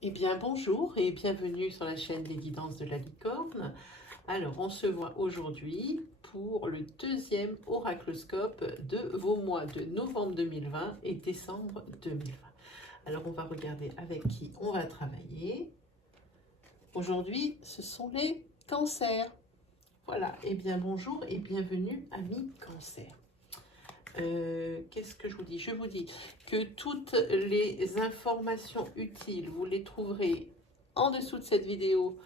Eh bien, bonjour et bienvenue sur la chaîne des guidances de la licorne. Alors, on se voit aujourd'hui pour le deuxième oracloscope de vos mois de novembre 2020 et décembre 2020. Alors, on va regarder avec qui on va travailler. Aujourd'hui, ce sont les cancers. Voilà, eh bien, bonjour et bienvenue, amis cancers. Qu'est-ce que je vous dis? Je vous dis que toutes les informations utiles, vous les trouverez en dessous de cette vidéo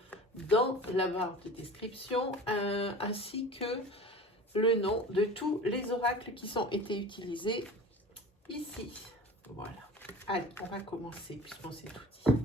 dans la barre de description, ainsi que le nom de tous les oracles qui ont été utilisés ici. Voilà. Allez, on va commencer puisqu'on s'est tout dit.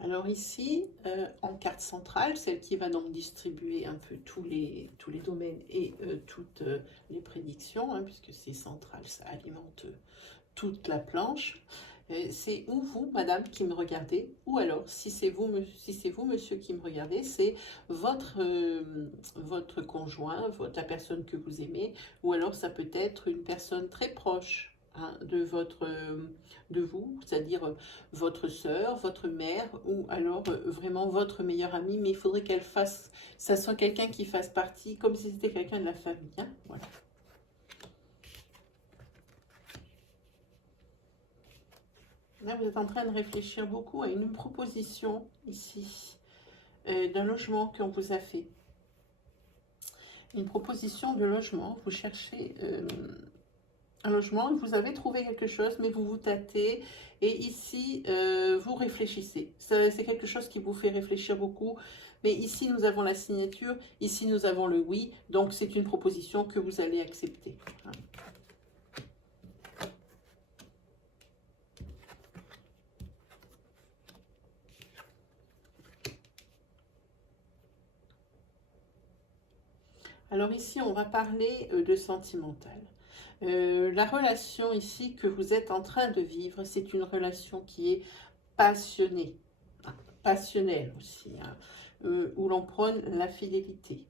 Alors ici, en carte centrale, celle qui va donc distribuer un peu tous les domaines et toutes les prédictions, hein, puisque c'est central, ça alimente toute la planche. C'est ou vous, madame, qui me regardez, ou alors, si c'est vous, monsieur, qui me regardez, c'est votre conjoint, la personne que vous aimez, ou alors ça peut être une personne très proche, hein, de vous, c'est-à-dire votre sœur, votre mère, ou alors vraiment votre meilleure amie, mais il faudrait qu'elle fasse, ça soit quelqu'un qui fasse partie, comme si c'était quelqu'un de la famille, hein, voilà. Là, vous êtes en train de réfléchir beaucoup à une proposition ici d'un logement qu'on vous a fait. Une proposition de logement. Vous cherchez un logement, vous avez trouvé quelque chose, mais vous vous tâtez. Et ici, vous réfléchissez. C'est quelque chose qui vous fait réfléchir beaucoup. Mais ici, nous avons la signature. Ici, nous avons le oui. Donc, c'est une proposition que vous allez accepter. Alors ici, on va parler de sentimental. La relation ici que vous êtes en train de vivre, c'est une relation qui est passionnée, hein, passionnelle aussi, hein, où l'on prône la fidélité.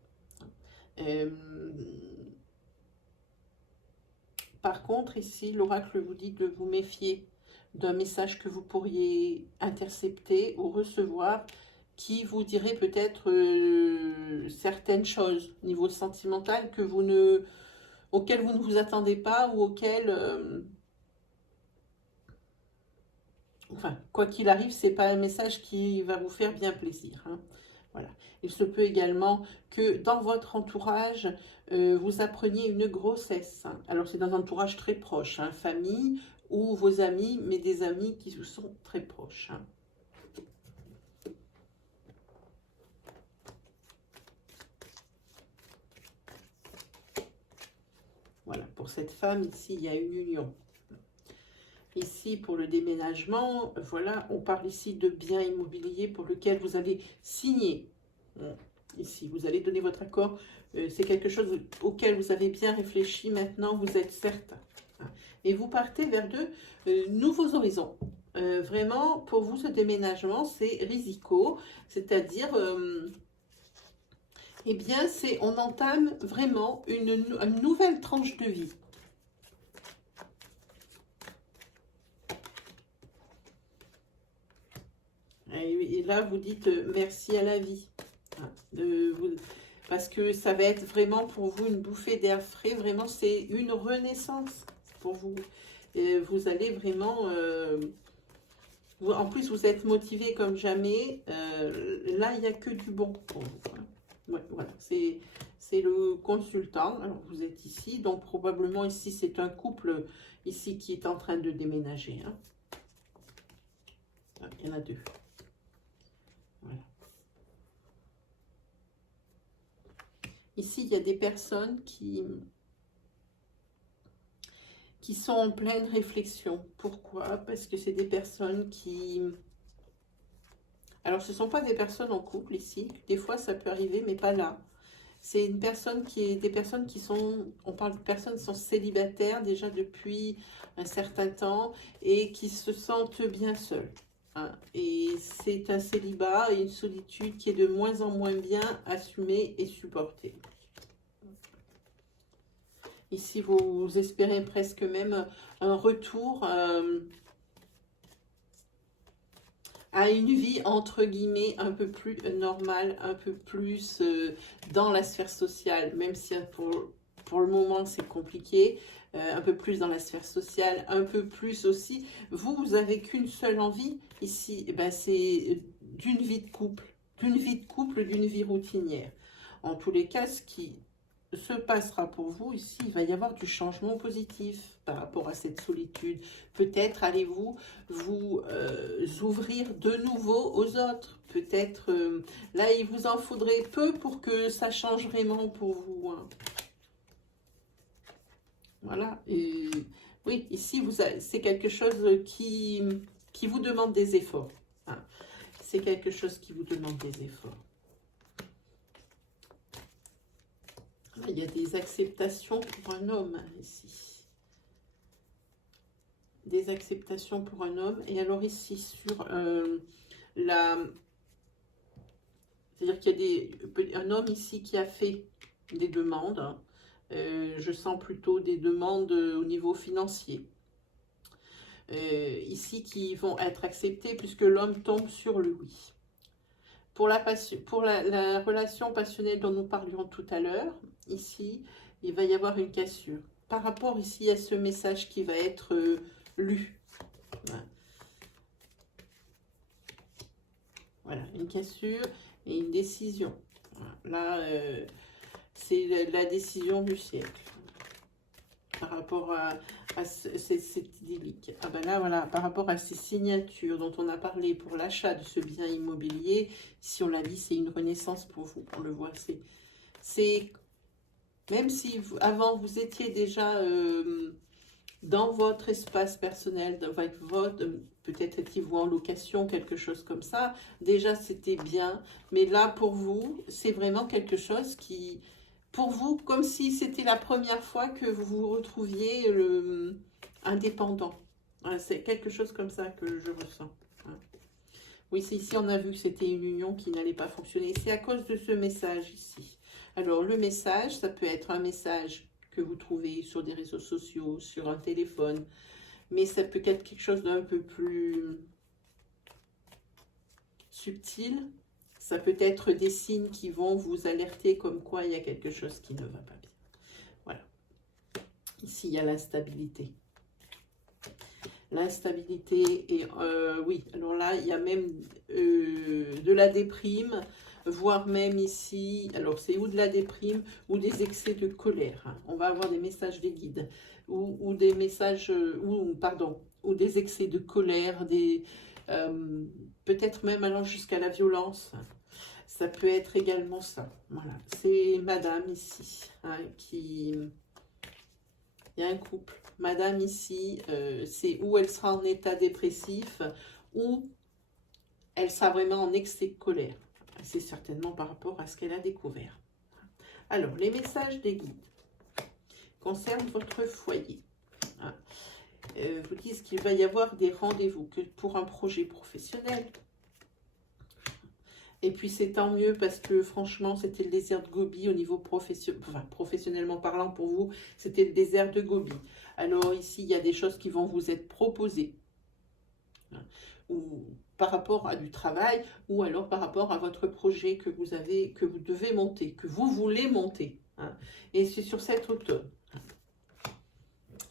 Euh, Par contre, ici, l'oracle vous dit de vous méfier d'un message que vous pourriez intercepter ou recevoir qui vous dirait peut-être certaines choses au niveau sentimental auxquelles vous ne vous attendez pas ou auxquelles, enfin, quoi qu'il arrive, ce n'est pas un message qui va vous faire bien plaisir, hein. Voilà. Il se peut également que dans votre entourage, vous appreniez une grossesse. Alors, c'est dans un entourage très proche, hein, famille ou vos amis, mais des amis qui vous sont très proches, hein. Voilà, pour cette femme, ici, il y a une union. Ici, pour le déménagement, voilà, on parle ici de biens immobiliers pour lequel vous allez signer. Ici, vous allez donner votre accord. C'est quelque chose auquel vous avez bien réfléchi. Maintenant, vous êtes certain. Et vous partez vers de nouveaux horizons. Vraiment, pour vous, ce déménagement, c'est risico. C'est-à-dire, eh bien, on entame vraiment une nouvelle tranche de vie. Et là, vous dites merci à la vie. Parce que ça va être vraiment pour vous une bouffée d'air frais. Vraiment, c'est une renaissance pour vous. Et vous allez vraiment... en plus, vous êtes motivé comme jamais. Là, il n'y a que du bon pour vous, hein. Ouais, voilà, c'est le consultant. Alors, vous êtes ici. Donc, probablement, ici, c'est un couple ici qui est en train de déménager, hein. Il y en a deux. Ici, il y a des personnes qui sont en pleine réflexion. Pourquoi? Parce que c'est des personnes qui... Alors, ce ne sont pas des personnes en couple ici. Des fois, ça peut arriver, mais pas là. C'est une personne qui est... Des personnes qui sont... On parle de personnes qui sont célibataires déjà depuis un certain temps et qui se sentent bien seules. Hein. Et c'est un célibat et une solitude qui est de moins en moins bien assumée et supportée. Ici, vous espérez presque même un retour à une vie, entre guillemets, un peu plus normale, un peu plus dans la sphère sociale, même si pour le moment, c'est compliqué, un peu plus dans la sphère sociale, un peu plus aussi. Vous avez qu'une seule envie ici, eh ben, c'est d'une vie de couple, d'une vie routinière. En tous les cas, ce qui se passera pour vous ici, il va y avoir du changement positif par rapport à cette solitude. Peut-être allez-vous vous ouvrir de nouveau aux autres. Peut-être là, il vous en faudrait peu pour que ça change vraiment pour vous. Hein. Voilà. Et, oui, ici, c'est quelque chose qui vous demande des efforts. Hein. C'est quelque chose qui vous demande des efforts. Il y a des acceptations pour un homme ici. Des acceptations pour un homme. Et alors ici, sur la... C'est-à-dire qu'il y a un homme ici qui a fait des demandes. Je sens plutôt des demandes au niveau financier. Ici, qui vont être acceptées puisque l'homme tombe sur le oui. Pour la relation passionnelle dont nous parlions tout à l'heure, ici, il va y avoir une cassure. Par rapport ici à ce message qui va être lu. Voilà, une cassure et une décision. Là, c'est la décision du siècle. Par rapport à cette idyllique. Ah ben là, voilà, par rapport à ces signatures dont on a parlé pour l'achat de ce bien immobilier, si on l'a dit, c'est une renaissance pour vous, on le voit. C'est même si avant vous étiez déjà dans votre espace personnel, avec votre, peut-être étiez-vous en location, quelque chose comme ça, déjà c'était bien, mais là pour vous, c'est vraiment quelque chose qui... Pour vous, comme si c'était la première fois que vous vous retrouviez indépendant. C'est quelque chose comme ça que je ressens. Oui, c'est ici, on a vu que c'était une union qui n'allait pas fonctionner. C'est à cause de ce message ici. Alors, le message, ça peut être un message que vous trouvez sur des réseaux sociaux, sur un téléphone, mais ça peut être quelque chose d'un peu plus subtil. Ça peut être des signes qui vont vous alerter comme quoi il y a quelque chose qui ne va pas bien. Voilà. Ici, il y a l'instabilité. L'instabilité et oui, alors là, il y a même de la déprime, voire même ici, alors c'est ou de la déprime ou des excès de colère. Hein. On va avoir des messages des guides ou des messages, ou des excès de colère, peut-être même allant jusqu'à la violence. Ça peut être également ça. Voilà, c'est madame ici hein, qui... Il y a un couple. Madame ici, c'est où elle sera en état dépressif ou elle sera vraiment en excès de colère. C'est certainement par rapport à ce qu'elle a découvert. Alors, les messages des guides concernent votre foyer. Vous disent qu'il va y avoir des rendez-vous pour un projet professionnel. Et puis c'est tant mieux parce que franchement, c'était le désert de Gobi au niveau professionnellement parlant pour vous, c'était le désert de Gobi. Alors ici, il y a des choses qui vont vous être proposées. Ou par rapport à du travail, ou alors par rapport à votre projet que vous avez, que vous devez monter, que vous voulez monter. Hein. Et c'est sur cet automne.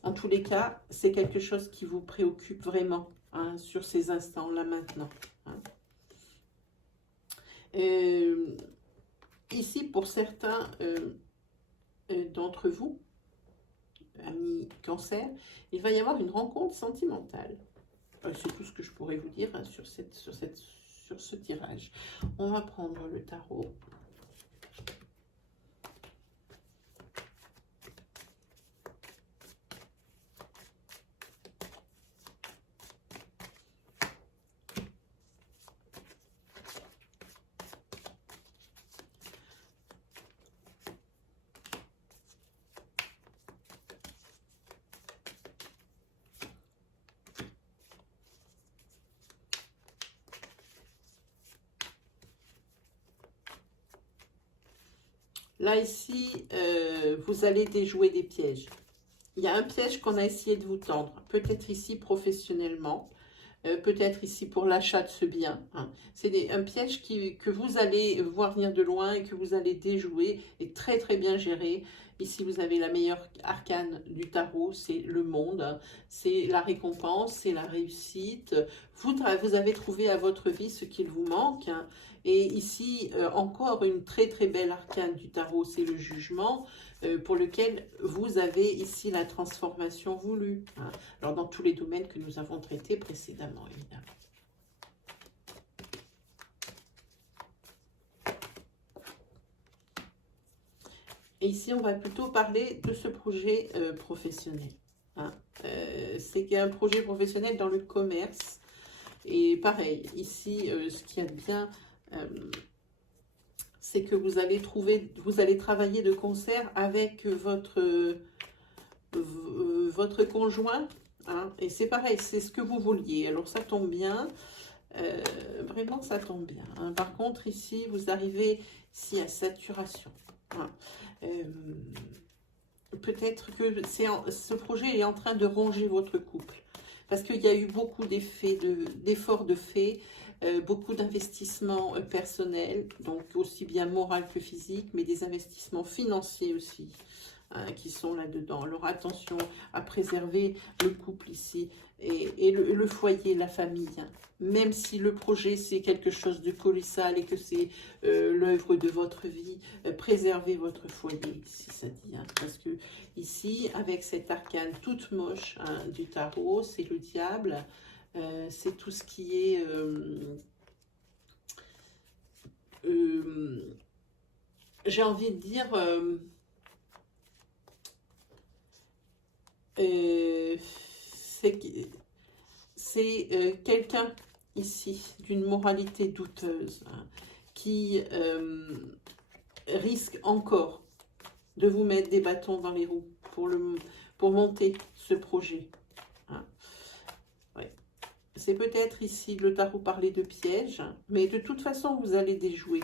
En tous les cas, c'est quelque chose qui vous préoccupe vraiment hein, sur ces instants-là maintenant. Hein. Ici, pour certains d'entre vous, amis cancer, il va y avoir une rencontre sentimentale. C'est tout ce que je pourrais vous dire hein, sur ce tirage. On va prendre le tarot. Là, ici, vous allez déjouer des pièges. Il y a un piège qu'on a essayé de vous tendre, peut-être ici professionnellement, peut-être ici pour l'achat de ce bien. Hein. C'est un piège que vous allez voir venir de loin et que vous allez déjouer et très très bien gérer. Ici, vous avez la meilleure arcane du tarot, c'est le monde, hein. C'est la récompense, c'est la réussite. Vous avez trouvé à votre vie ce qu'il vous manque. Hein. Et ici, encore une très très belle arcane du tarot, c'est le jugement, pour lequel vous avez ici la transformation voulue. Hein. Alors, dans tous les domaines que nous avons traités précédemment, évidemment. Et ici, on va plutôt parler de ce projet professionnel. Hein. C'est un projet professionnel dans le commerce. Et pareil, ici, ce qu'il y a de bien, c'est que vous allez travailler de concert avec votre conjoint. Hein. Et c'est pareil, c'est ce que vous vouliez. Alors, ça tombe bien. Vraiment, ça tombe bien. Hein. Par contre, ici, vous arrivez ici à saturation. Hein. Peut-être que ce projet est en train de ronger votre couple. Parce qu'il y a eu beaucoup d'efforts de fait, beaucoup d'investissements personnels, donc aussi bien moral que physique, mais des investissements financiers aussi. Hein, qui sont là-dedans. Alors attention à préserver le couple ici et le foyer, la famille. Hein. Même si le projet c'est quelque chose de colossal et que c'est l'œuvre de votre vie, préservez votre foyer, si ça dit. Hein, parce que ici, avec cette arcane toute moche hein, du tarot, c'est le diable, c'est tout ce qui est... j'ai envie de dire... c'est quelqu'un ici d'une moralité douteuse hein, qui risque encore de vous mettre des bâtons dans les roues pour monter ce projet. Hein. Ouais. C'est peut-être ici, le tarot parlait de piège, hein, mais de toute façon, vous allez déjouer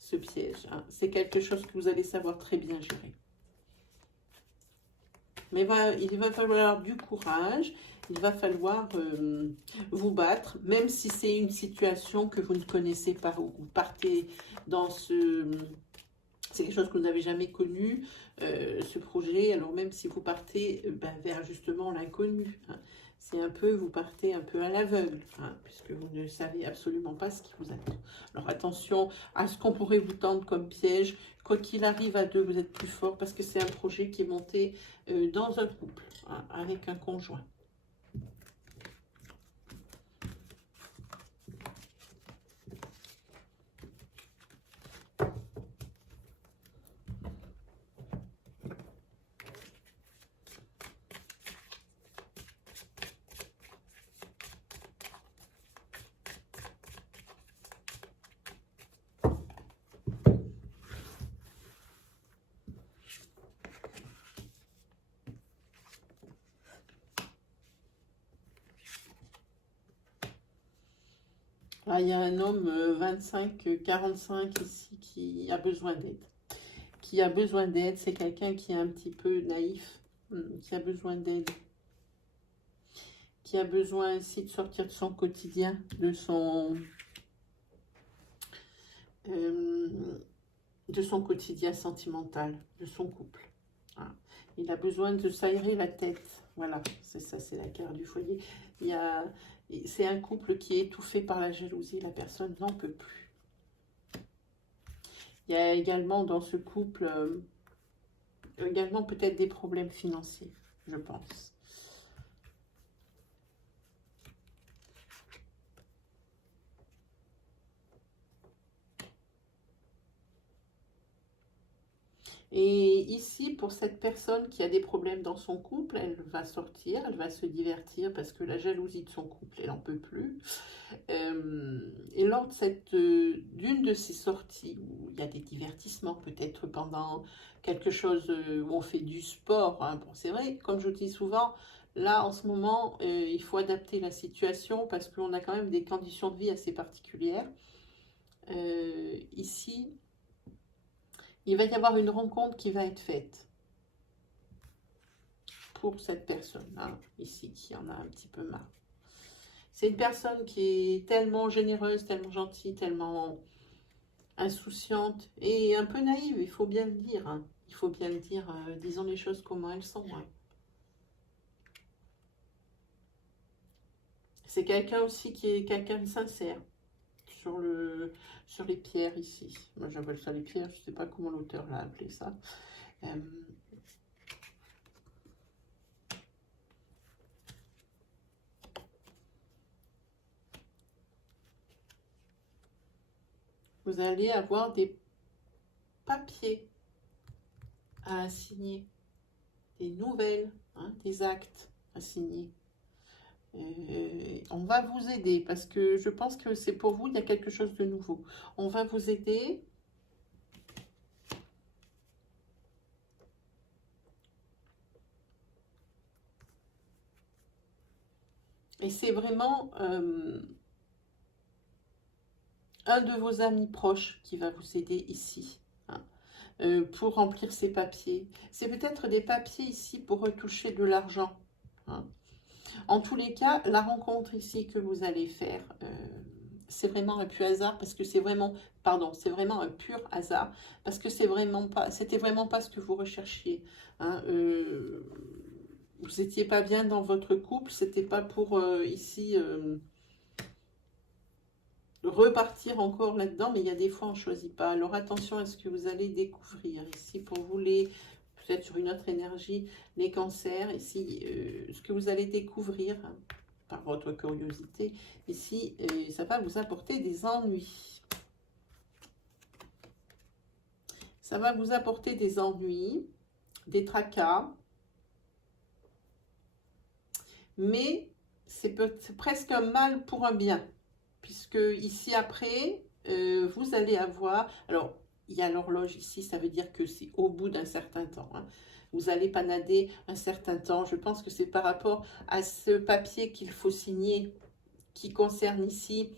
ce piège. Hein. C'est quelque chose que vous allez savoir très bien gérer. Mais il va falloir du courage, il va falloir vous battre, même si c'est une situation que vous ne connaissez pas, ou vous partez dans ce... C'est quelque chose que vous n'avez jamais connu, ce projet, alors même si vous partez vers justement l'inconnu. Hein. C'est un peu, vous partez un peu à l'aveugle, hein, puisque vous ne savez absolument pas ce qui vous attend. Alors attention à ce qu'on pourrait vous tendre comme piège. Quoi qu'il arrive à deux, vous êtes plus fort, parce que c'est un projet qui est monté dans un couple, hein, avec un conjoint. Là, il y a un homme 25-45 ici qui a besoin d'aide. Qui a besoin d'aide, c'est quelqu'un qui est un petit peu naïf, qui a besoin d'aide. Qui a besoin ici de sortir de son quotidien, de son quotidien sentimental, de son couple. Hein. Il a besoin de s'aérer la tête. Voilà, c'est ça, c'est la carte du foyer. C'est un couple qui est étouffé par la jalousie, la personne n'en peut plus. Il y a également dans ce couple, également peut-être des problèmes financiers, je pense. Et ici, pour cette personne qui a des problèmes dans son couple, elle va sortir, elle va se divertir parce que la jalousie de son couple, elle n'en peut plus. Et lors d'une de ces sorties, où il y a des divertissements, peut-être pendant quelque chose où on fait du sport, hein. Bon, c'est vrai, comme je vous dis souvent, là, en ce moment, il faut adapter la situation parce qu'on a quand même des conditions de vie assez particulières. Ici, Il va y avoir une rencontre qui va être faite pour cette personne-là, ici, qui en a un petit peu marre. C'est une personne qui est tellement généreuse, tellement gentille, tellement insouciante et un peu naïve, il faut bien le dire. Hein. Il faut bien le dire, disons les choses comment elles sont. Hein. C'est quelqu'un aussi qui est quelqu'un de sincère sur les pierres ici. Moi j'appelle ça les pierres, je ne sais pas comment l'auteur l'a appelé ça. Vous allez avoir des papiers à signer, des nouvelles, hein, des actes à signer. On va vous aider parce que je pense que c'est pour vous, il y a quelque chose de nouveau. On va vous aider. Et c'est vraiment un de vos amis proches qui va vous aider ici. Hein, pour remplir ces papiers. C'est peut-être des papiers ici pour retoucher de l'argent. Hein. En tous les cas, la rencontre ici que vous allez faire, c'est vraiment un pur hasard parce que c'est vraiment, pardon, c'est vraiment un pur hasard parce que c'est vraiment pas, c'était vraiment pas ce que vous recherchiez. Hein, vous n'étiez pas bien dans votre couple, c'était pas pour ici repartir encore là-dedans, mais il y a des fois on ne choisit pas. Alors attention à ce que vous allez découvrir ici pour vous les, peut-être sur une autre énergie, les cancers, ici, ce que vous allez découvrir hein, par votre curiosité, ici, ça va vous apporter des ennuis. Ça va vous apporter des ennuis, des tracas, mais c'est presque un mal pour un bien. Puisque ici après, vous allez avoir, alors il y a l'horloge ici, ça veut dire que c'est au bout d'un certain temps. Hein. Vous allez panader un certain temps. Je pense que c'est par rapport à ce papier qu'il faut signer, qui concerne ici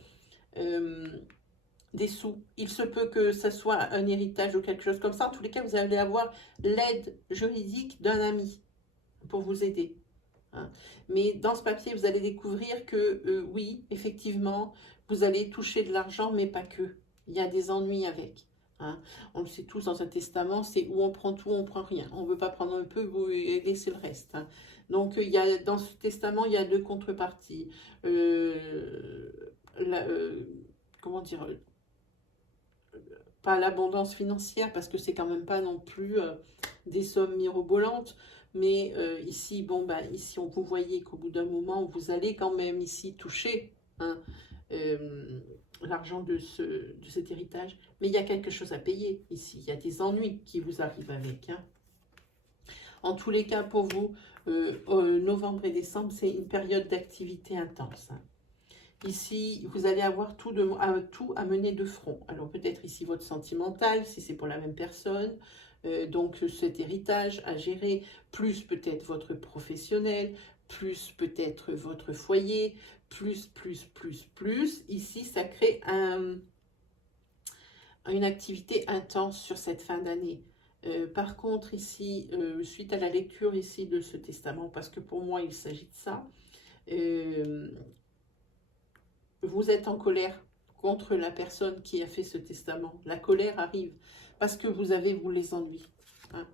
des sous. Il se peut que ce soit un héritage ou quelque chose comme ça. En tous les cas, vous allez avoir l'aide juridique d'un ami pour vous aider. Hein. Mais dans ce papier, vous allez découvrir que oui, effectivement, vous allez toucher de l'argent, mais pas que. Il y a des ennuis avec. Hein. On le sait tous dans un testament, c'est où on prend tout, on prend rien. On ne veut pas prendre un peu et laisser le reste. Hein. Donc, il y a, dans ce testament, il y a deux contreparties. Comment dire pas l'abondance financière, parce que c'est quand même pas non plus des sommes mirobolantes. Mais ici, bon, ben, ici, vous voyez qu'au bout d'un moment, vous allez quand même ici toucher hein, l'argent de cet héritage. Mais il y a quelque chose à payer ici. Il y a des ennuis qui vous arrivent avec. Hein. En tous les cas, pour vous, novembre et décembre, c'est une période d'activité intense. Hein. Ici, vous allez avoir tout à mener de front. Alors peut-être ici votre sentimental, si c'est pour la même personne. Donc cet héritage à gérer, plus peut-être votre professionnel, plus peut-être votre foyer, plus. Ici, ça crée une activité intense sur cette fin d'année. Par contre, ici, suite à la lecture ici de ce testament, parce que pour moi, il s'agit de ça, vous êtes en colère contre la personne qui a fait ce testament. La colère arrive parce que vous les ennuis. Hein.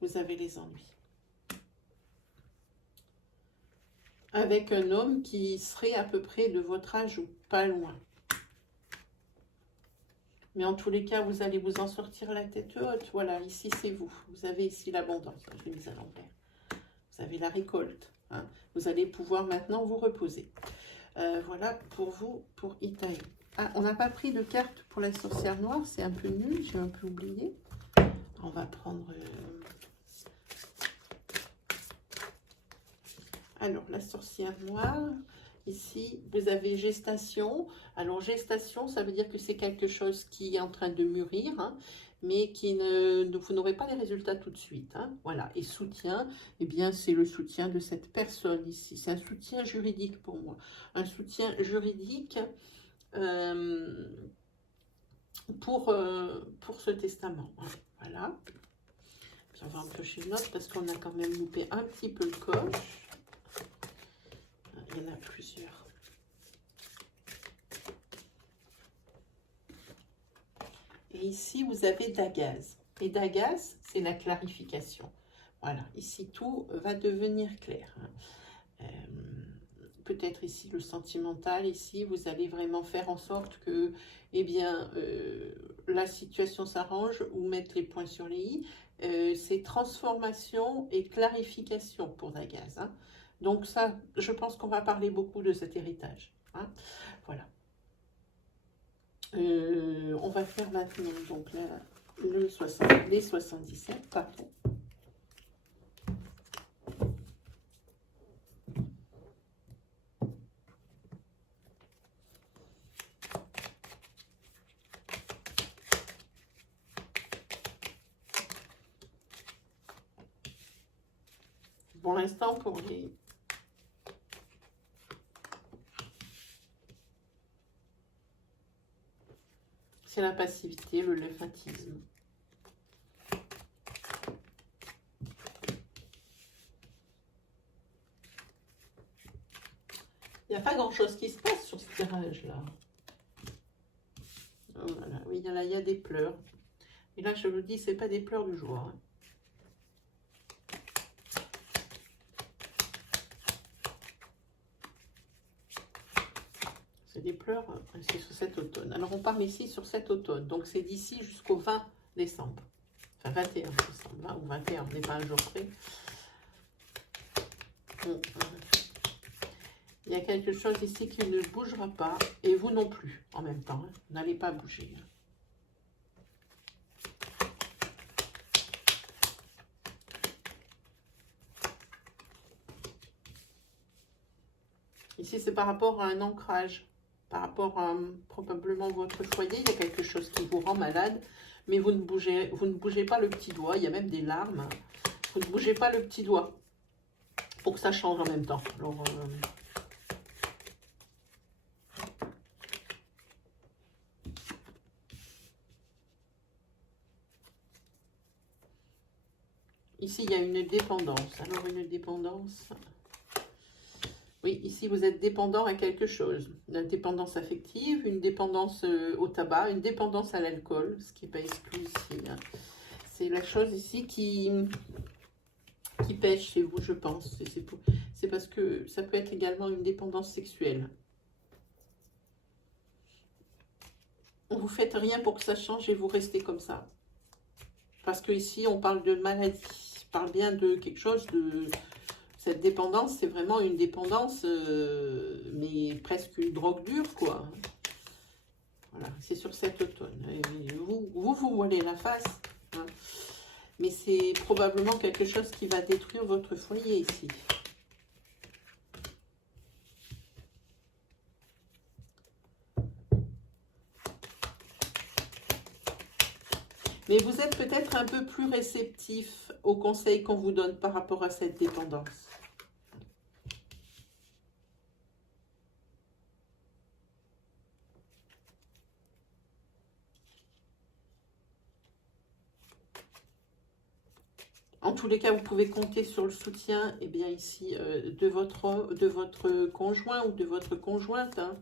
Vous avez les ennuis. Avec un homme qui serait à peu près de votre âge ou pas loin. Mais en tous les cas, vous allez vous en sortir la tête haute. Voilà, ici c'est vous. Vous avez ici l'abondance. Je l'ai mise à l'envers. Vous avez la récolte. Hein. Vous allez pouvoir maintenant vous reposer. Voilà pour vous, pour Itaï. Ah, on n'a pas pris de carte pour la sorcière noire, c'est un peu nul, j'ai un peu oublié. On va prendre... Alors, la sorcière noire, ici, vous avez gestation. Alors, gestation, ça veut dire que c'est quelque chose qui est en train de mûrir, hein, mais vous n'aurez pas les résultats tout de suite. Hein, voilà. Et soutien, eh bien, c'est le soutien de cette personne ici. C'est un soutien juridique pour moi. Un soutien juridique pour ce testament. Voilà. Voilà. Puis on va en piocher une autre parce qu'on a quand même loupé un petit peu le coche. Il y en a plusieurs. Et ici, vous avez Dagaz. Et Dagaz, c'est la clarification. Voilà, ici, tout va devenir clair. Peut-être ici, le sentimental, ici, vous allez vraiment faire en sorte que, eh bien, la situation s'arrange ou mettre les points sur les i. C'est transformation et clarification pour Dagaz. Hein. Donc ça, je pense qu'on va parler beaucoup de cet héritage. Hein. Voilà. On va faire maintenant donc les 77, pardon. Pour l'instant, pour les... C'est la passivité, le lymphatisme. Il n'y a pas grand-chose qui se passe sur ce tirage-là. Oh là là. Oui, il y a des pleurs. Et là, je vous dis, c'est pas des pleurs de joie. Hein. C'est des pleurs, c'est sur cet automne. Alors, on parle ici sur cet automne. Donc, c'est d'ici jusqu'au 20 décembre. Enfin, 21 décembre. 20 ou 21, on n'est pas un jour près. Il y a quelque chose ici qui ne bougera pas. Et vous non plus, en même temps. Hein. N'allez pas bouger. Ici, c'est par rapport à un ancrage. Par rapport à probablement votre foyer. Il y a quelque chose qui vous rend malade. Mais vous ne bougez pas le petit doigt. Il y a même des larmes. Vous ne bougez pas le petit doigt. Pour que ça change en même temps. Alors, ici, il y a une dépendance. Alors, une dépendance... Oui, ici, vous êtes dépendant à quelque chose. Une dépendance affective, une dépendance au tabac, une dépendance à l'alcool, ce qui n'est pas exclu ici. Hein. C'est la chose ici qui pêche chez vous, je pense. C'est parce que ça peut être également une dépendance sexuelle. Vous faites rien pour que ça change et vous restez comme ça. Parce que ici, on parle de maladie. On parle bien de quelque chose de... Cette dépendance, c'est vraiment une dépendance, mais presque une drogue dure, quoi. Voilà, c'est sur cet automne. Et vous voilez la face. Hein. Mais c'est probablement quelque chose qui va détruire votre foyer ici. Mais vous êtes peut-être un peu plus réceptif aux conseils qu'on vous donne par rapport à cette dépendance. En tous les cas, vous pouvez compter sur le soutien, eh bien ici, de votre conjoint ou de votre conjointe. Hein.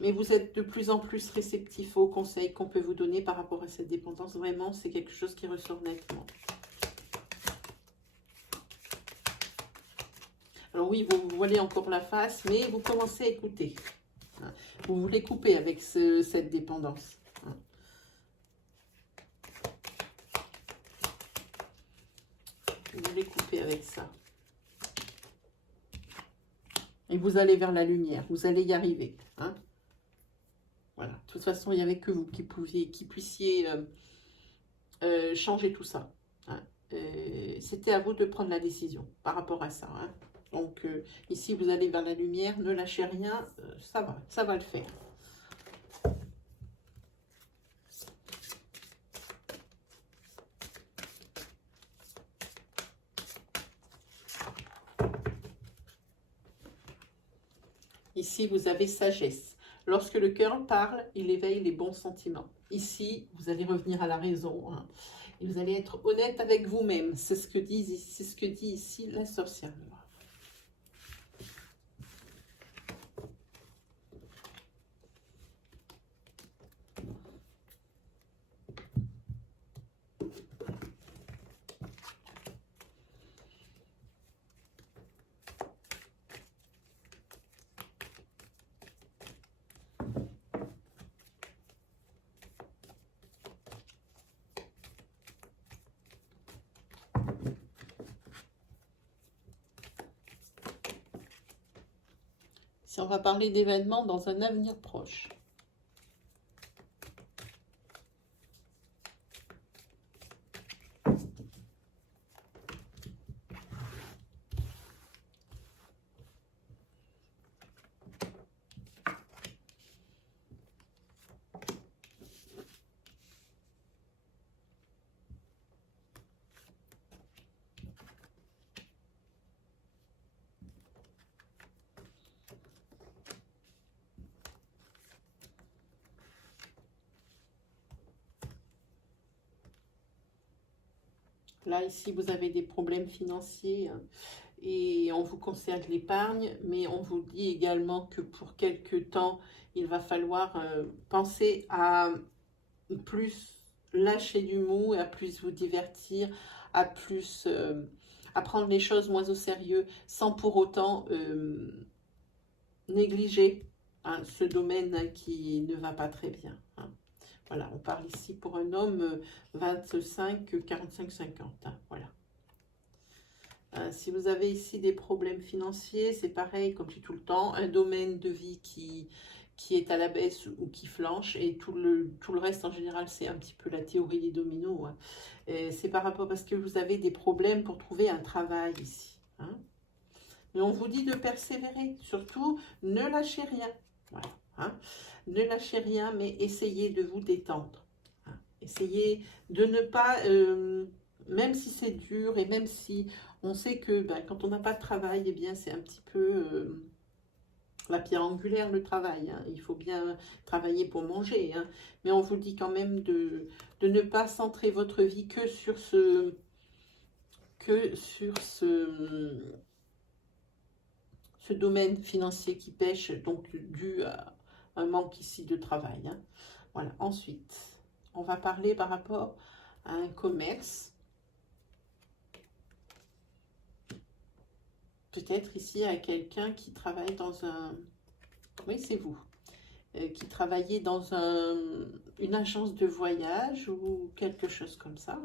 Mais vous êtes de plus en plus réceptif aux conseils qu'on peut vous donner par rapport à cette dépendance. Vraiment, c'est quelque chose qui ressort nettement. Alors oui, vous voilez encore la face, mais vous commencez à écouter. Hein. Vous voulez couper avec cette dépendance. Hein. Vous voulez couper avec ça. Et vous allez vers la lumière. Vous allez y arriver. Hein. Voilà. De toute façon, il n'y avait que vous qui puissiez changer tout ça. Hein. C'était à vous de prendre la décision par rapport à ça. Hein. Donc, ici, vous allez vers la lumière. Ne lâchez rien. Ça va le faire. Ici, vous avez sagesse. Lorsque le cœur parle, il éveille les bons sentiments. Ici, vous allez revenir à la raison. Hein. Et vous allez être honnête avec vous-même. C'est ce que dit ici la sorcière noire. Si on va parler d'événements dans un avenir proche. Là, ici, vous avez des problèmes financiers et on vous conseille de l'épargne, mais on vous dit également que pour quelques temps, il va falloir penser à plus lâcher du mou, à plus vous divertir, à plus à prendre les choses moins au sérieux, sans pour autant négliger ce domaine qui ne va pas très bien. Voilà, on parle ici pour un homme 25, 45, 50. Voilà. Si vous avez ici des problèmes financiers, c'est pareil, comme je dis tout le temps, un domaine de vie qui est à la baisse ou qui flanche, et tout le reste en général, c'est un petit peu la théorie des dominos. C'est par rapport parce que vous avez des problèmes pour trouver un travail ici. Et on vous dit de persévérer, surtout ne lâchez rien. Voilà. Ne lâchez rien, mais essayez de vous détendre. Essayez de ne pas, même si c'est dur et même si on sait que quand on n'a pas de travail, eh bien c'est un petit peu la pierre angulaire, le travail. Il faut bien travailler pour manger. Mais on vous dit quand même de ne pas centrer votre vie que sur ce domaine financier qui pêche, donc dû à un manque ici de travail. Voilà. Ensuite, on va parler par rapport à un commerce. Peut-être ici à quelqu'un qui travaille dans un... Oui, c'est vous. Qui travaillait dans une agence de voyage ou quelque chose comme ça.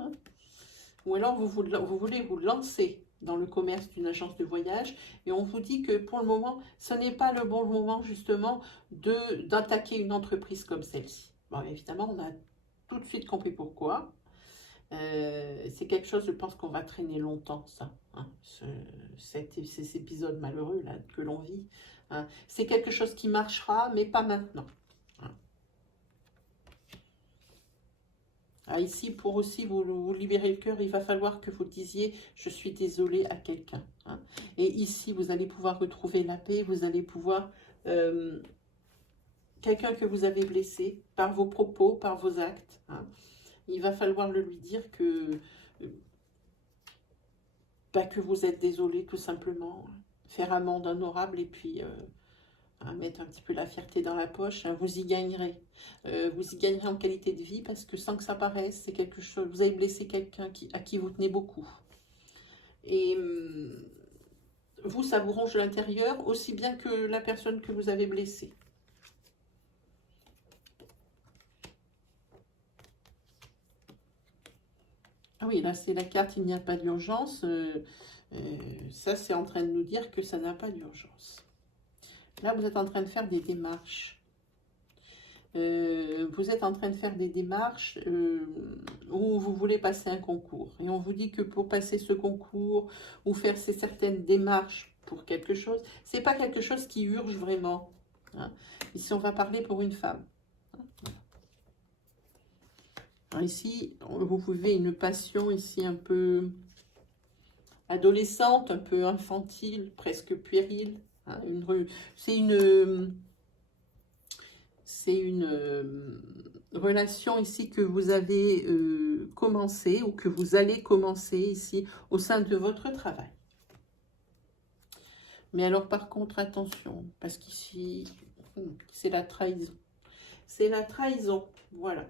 Ou alors vous voulez vous lancer dans le commerce d'une agence de voyage et on vous dit que pour le moment, ce n'est pas le bon moment justement d'attaquer une entreprise comme celle-ci. Bon, évidemment, on a tout de suite compris pourquoi. C'est quelque chose, je pense qu'on va traîner longtemps, ça. Ces épisodes malheureux là, que l'on vit. C'est quelque chose qui marchera, mais pas maintenant. Ici, pour aussi vous libérer le cœur, il va falloir que vous disiez « je suis désolé » à quelqu'un. Et ici, vous allez pouvoir retrouver la paix, vous allez pouvoir... quelqu'un que vous avez blessé par vos propos, par vos actes. Il va falloir le lui dire que vous êtes désolé, tout simplement. Faire amende honorable et puis... mettre un petit peu la fierté dans la poche, vous y gagnerez. Vous y gagnerez en qualité de vie parce que sans que ça paraisse, c'est quelque chose. Vous avez blessé quelqu'un à qui vous tenez beaucoup. Et vous, ça vous ronge de l'intérieur aussi bien que la personne que vous avez blessée. Ah oui, là c'est la carte, il n'y a pas d'urgence. Ça, c'est en train de nous dire que ça n'a pas d'urgence. Là, vous êtes en train de faire des démarches. Vous êtes en train de faire des démarches où vous voulez passer un concours. Et on vous dit que pour passer ce concours ou faire certaines démarches pour quelque chose, c'est pas quelque chose qui urge vraiment. Ici, on va parler pour une femme. Alors ici, vous vivez une passion ici un peu adolescente, un peu infantile, presque puérile. C'est une relation ici que vous avez commencer ou que vous allez commencer ici au sein de votre travail. Mais alors par contre, attention, parce qu'ici, c'est la trahison. C'est la trahison, voilà.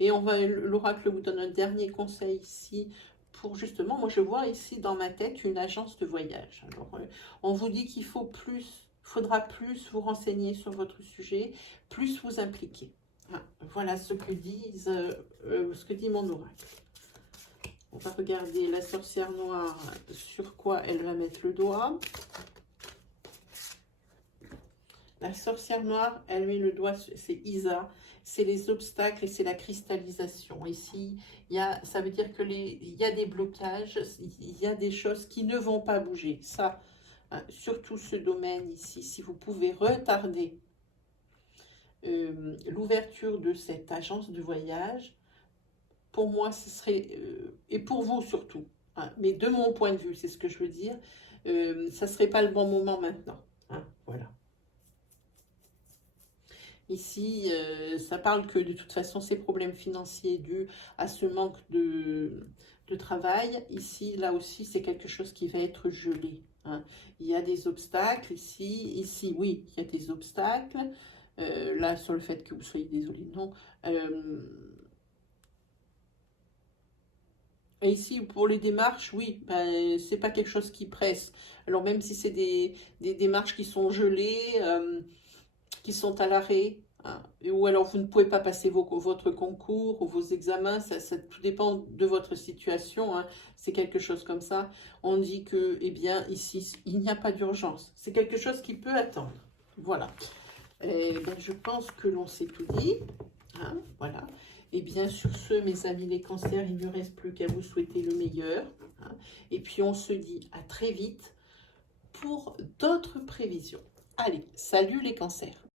Et l'oracle vous donne un dernier conseil ici pour justement, moi je vois ici dans ma tête une agence de voyage. Alors, on vous dit qu'il faudra plus vous renseigner sur votre sujet, plus vous impliquer. Voilà ce que dit mon oracle. On va regarder la sorcière noire, sur quoi elle va mettre le doigt. La sorcière noire, elle met le doigt, c'est Isa, c'est les obstacles et c'est la cristallisation. Ici, ça veut dire qu'il y a des blocages, il y a des choses qui ne vont pas bouger. Ça, surtout ce domaine ici, si vous pouvez retarder l'ouverture de cette agence de voyage, pour moi, ce serait, et pour vous surtout, mais de mon point de vue, c'est ce que je veux dire, ça ne serait pas le bon moment maintenant. Voilà. Ici, ça parle que de toute façon, ces problèmes financiers dus à ce manque de travail, ici, là aussi, c'est quelque chose qui va être gelé. Il y a des obstacles ici, oui, il y a des obstacles. Là, sur le fait que vous soyez désolé, non. Et ici, pour les démarches, oui, ben, c'est pas quelque chose qui presse. Alors, même si c'est des démarches qui sont gelées, qui sont à l'arrêt, ou alors vous ne pouvez pas passer votre concours ou vos examens, ça tout dépend de votre situation, c'est quelque chose comme ça. On dit que, eh bien, ici, il n'y a pas d'urgence. C'est quelque chose qui peut attendre. Voilà. Et ben, je pense que l'on s'est tout dit. Voilà. Et bien, sur ce, mes amis les cancers, il ne me reste plus qu'à vous souhaiter le meilleur. Et puis, on se dit à très vite pour d'autres prévisions. Allez, salut les cancers!